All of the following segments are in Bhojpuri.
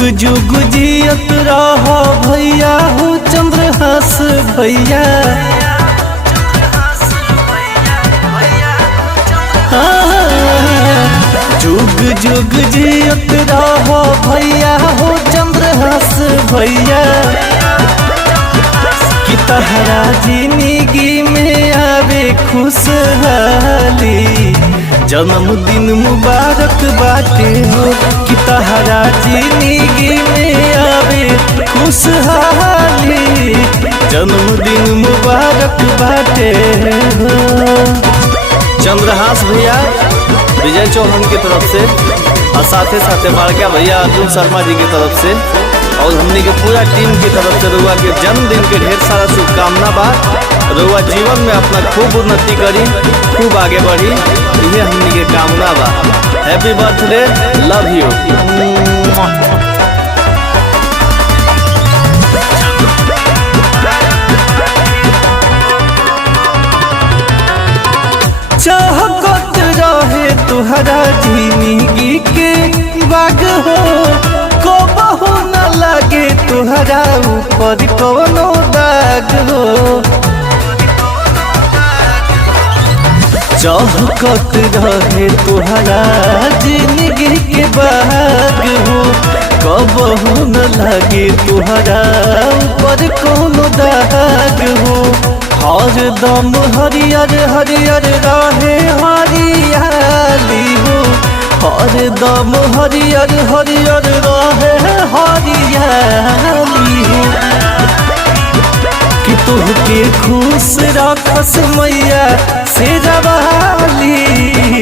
जुग जियत रह भैया हो चंद्रहास भैया। जुग जुग जियत रह भैया हो चंद्रहास भैया। कि तहरा जिंदगी में आवे खुशहाली, जन्मदिन मुबारक बाटे हो। कि तहरा जिंदगी में आवे खुशहाली, जन्मदिन मुबारक बाटे हो। चंद्रहास भैया विजय चौहान की तरफ से और साथे साथे बाड़का भैया अर्जुन शर्मा जी की तरफ से और हमने के पूरा टीम की तरफ से रउआ के जन्मदिन के ढेर सारा शुभकामना बा। रउआ जीवन में अपना खूब उन्नति करी, खूब आगे बढ़ी, ये हमने के कामना बा। Happy birthday, love you. चाहत रहे तुहरा जिंदगी के बाग हो, कबहू न लगे तुहरा ऊपर कवनो दाग हो। चाहत रहे तुहरा जिंदगी के बाग हो, कबहू न लगे तुहरा ऊपर कवनो दाग हो। हर दम हरियर हरियर रहे हरियाली हो, हर दम हरियर हरियर रहे हरियाली हो। कि तुहके खुश रखस मैया शेरावाली,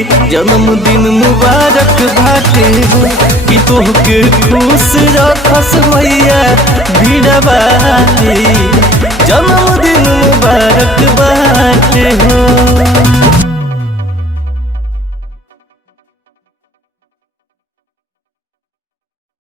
जन्मदिन मुबारक बाटे हो। कि तुहके खुश रखस मैया बीरावाली,